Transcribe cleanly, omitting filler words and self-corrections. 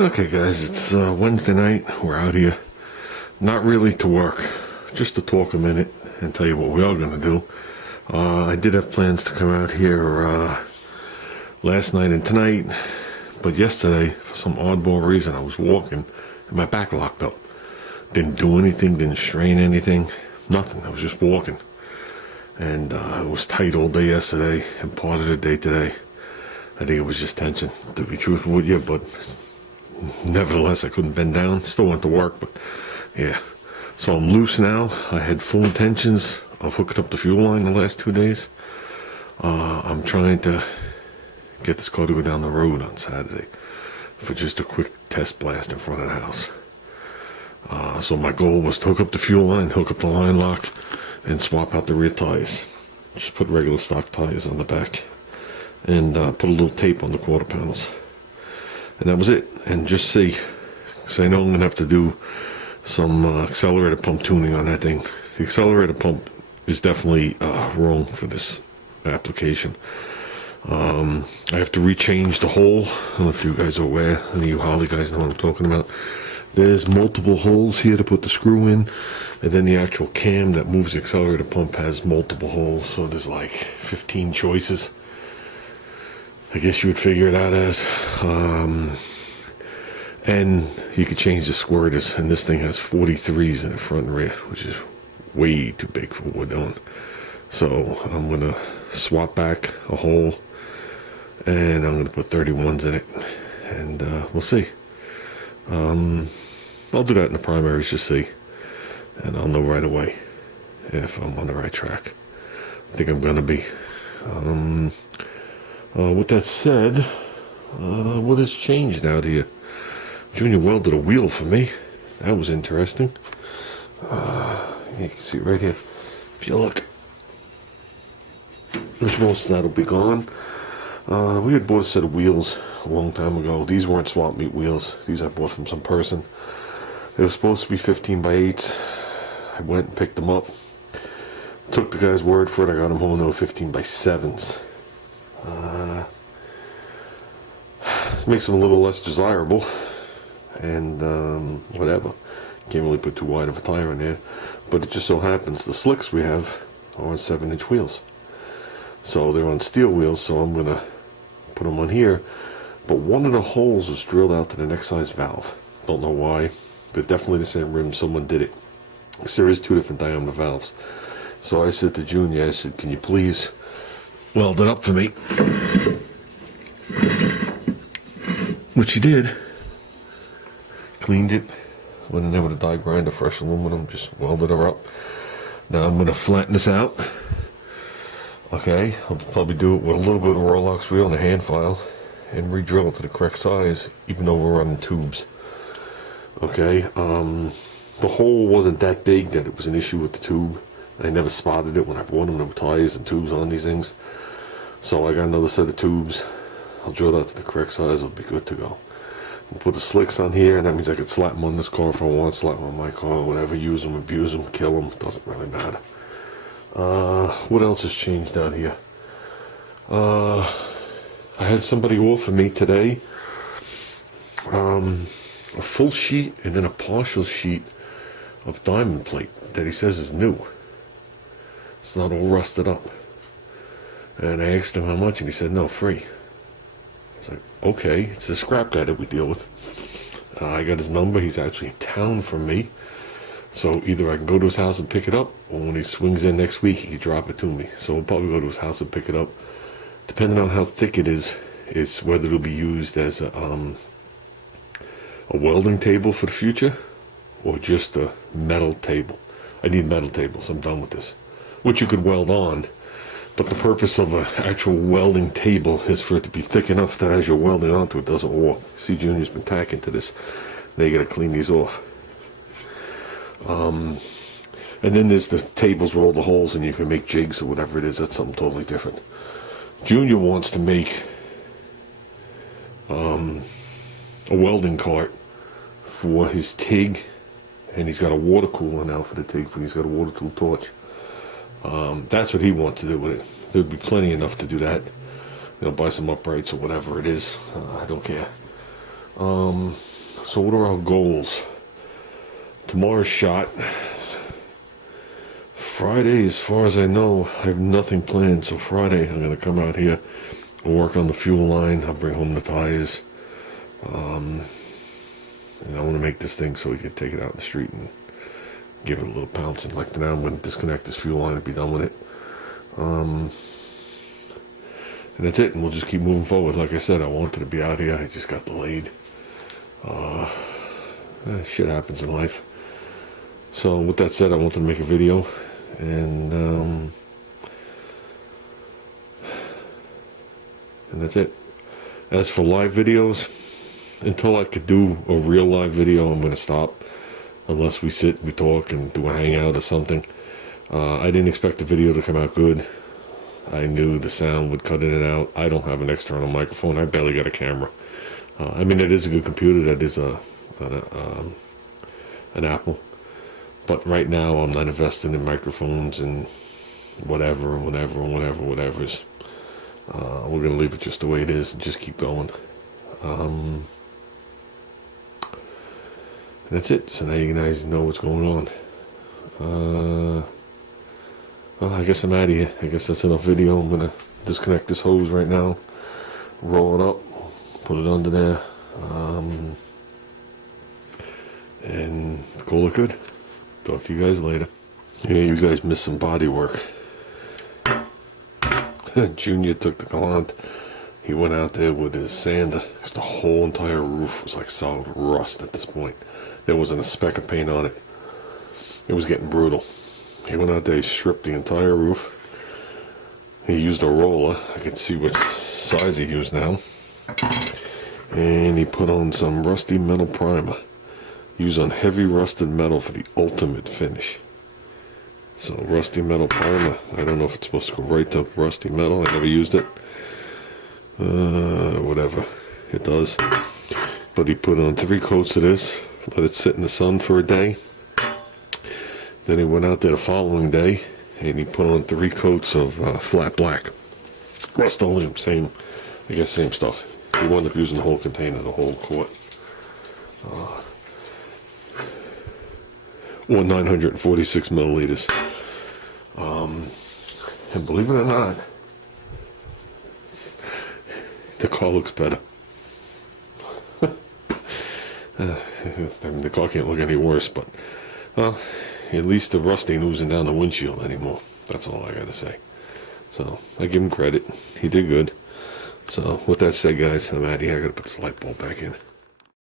Okay, guys, it's Wednesday night. We're out here. Not really to work, just to talk a minute and tell you what we are going to do. I did have plans to come out here last night and tonight, but yesterday, for some oddball reason, I was walking and my back locked up. Didn't do anything, didn't strain anything, nothing. I was just walking. And it was tight all day yesterday and part of the day today. I think it was just tension, to be truthful with you, but nevertheless, I couldn't bend down. Still went to work, but yeah. So I'm loose now. I had full intentions of hooking up the fuel line the last 2 days. I'm trying to get this car to go down the road on Saturday for just a quick test blast in front of the house. So my goal was to hook up the fuel line, hook up the line lock, and swap out the rear tires. Just put regular stock tires on the back and put a little tape on the quarter panels. And that was it. And just see, because I know I'm going to have to do some accelerator pump tuning on that thing. The accelerator pump is definitely wrong for this application. I have to rechange the hole. I don't know if you guys are aware, any of you Harley guys know what I'm talking about. There's multiple holes here to put the screw in, and then the actual cam that moves the accelerator pump has multiple holes, so there's like 15 choices. I guess you would figure it out as. And you could change the squirters, and this thing has 43s in the front and rear, which is way too big for what we're doing. So I'm going to swap back a hole, and I'm going to put 31s in it, and we'll see. I'll do that in the primaries, just see, and I'll know right away if I'm on the right track. I think I'm going to be. With that said, what has changed out here? Junior welded a wheel for me. That was interesting. You can see it right here. If you look, which most of that will be gone. We had bought a set of wheels a long time ago. These weren't swap meet wheels. These I bought from some person. They were supposed to be 15 by 8s. I went and picked them up. Took the guy's word for it. I got them home. They were 15 by 7s. Makes them a little less desirable, and whatever. Can't really put too wide of a tire in there, but it just so happens the slicks we have are on 7-inch wheels, so they're on steel wheels. So I'm gonna put them on here, but one of the holes was drilled out to the next size valve. Don't know why. They're definitely the same rim. Someone did it. So there is 2 different diameter valves. So I said to Junior, I said, can you please weld it up for me? Which he did. Cleaned it. Went in there with a die grinder, fresh aluminum, just welded her up. Now I'm going to flatten this out. Okay, I'll probably do it with a little bit of a Rolex wheel and a hand file and re-drill it to the correct size, even though we're running tubes. Okay, the hole wasn't that big that it was an issue with the tube. I never spotted it when I bought them. There were tires and tubes on these things. So I got another set of tubes. I'll drill that to the correct size. It'll be good to go. We'll put the slicks on here, and that means I could slap them on this car if I want, slap them on my car, whatever, use them, abuse them, kill them. Doesn't really matter. What else has changed out here? I had somebody offer me today a full sheet and then a partial sheet of diamond plate that he says is new. It's not all rusted up. And I asked him how much, and he said, no, free. It's like, okay, it's the scrap guy that we deal with. I got his number. He's actually in town from me. So either I can go to his house and pick it up, or when he swings in next week, he can drop it to me. So we'll probably go to his house and pick it up. Depending on how thick it is, it's whether it'll be used as a welding table for the future, or just a metal table. I need metal tables. I'm done with this. Which you could weld on. But the purpose of an actual welding table is for it to be thick enough that as you're welding onto it, doesn't walk. See, Junior's been tacking to this. Now you gotta clean these off. And then there's the tables with all the holes, and you can make jigs or whatever it is. That's something totally different. Junior wants to make a welding cart for his TIG, and he's got a water cooler now for the TIG, he's got a water tool torch. That's what he wants to do with it. There'd be plenty enough to do that. You know, buy some uprights or whatever it is. I don't care. So what are our goals? Tomorrow's shot. Friday, as far as I know, I have nothing planned. So Friday, I'm going to come out here and work on the fuel line. I'll bring home the tires. And I want to make this thing so we can take it out in the street and give it a little pounce. And like now, I'm going to disconnect this fuel line and be done with it. And that's it. And we'll just keep moving forward. Like I said, I wanted to be out here. I just got delayed. Shit happens in life. So with that said, I wanted to make a video. And that's it. As for live videos, until I could do a real live video, I'm going to stop. Unless we sit, we talk, and do a hangout or something. I didn't expect the video to come out good. I knew the sound would cut in and out. I don't have an external microphone. I barely got a camera. I mean, it is a good computer. That is an Apple. But right now, I'm not investing in microphones and whatever's. We're going to leave it just the way it is and just keep going. And that's it. So now you guys know what's going on. Well, I guess I'm out of here. I guess that's enough video. I'm going to disconnect this hose right now. Roll it up. Put it under there. And call it good. Talk to you guys later. Yeah, you guys missed some body work. Junior took the Galant. He went out there with his sander, because the whole entire roof was like solid rust at this point. There wasn't a speck of paint on it. It was getting brutal. He went out there, he stripped the entire roof. He used a roller. I can see what size he used now. And he put on some rusty metal primer. Use on heavy rusted metal for the ultimate finish. So rusty metal primer. I don't know if it's supposed to go right to rusty metal. I never used it. Whatever. It does. But he put on 3 coats of this. Let it sit in the sun for a day. Then he went out there the following day. And he put on 3 coats of flat black. Rust-Oleum. Same stuff. He wound up using the whole container, the whole quart. Or 946 milliliters. And believe it or not, the car looks better. The car can't look any worse, but at least the rust ain't oozing down the windshield anymore. That's all I gotta say. So I give him credit. He did good. So with that said, guys, I'm out of here. I gotta put this light bulb back in.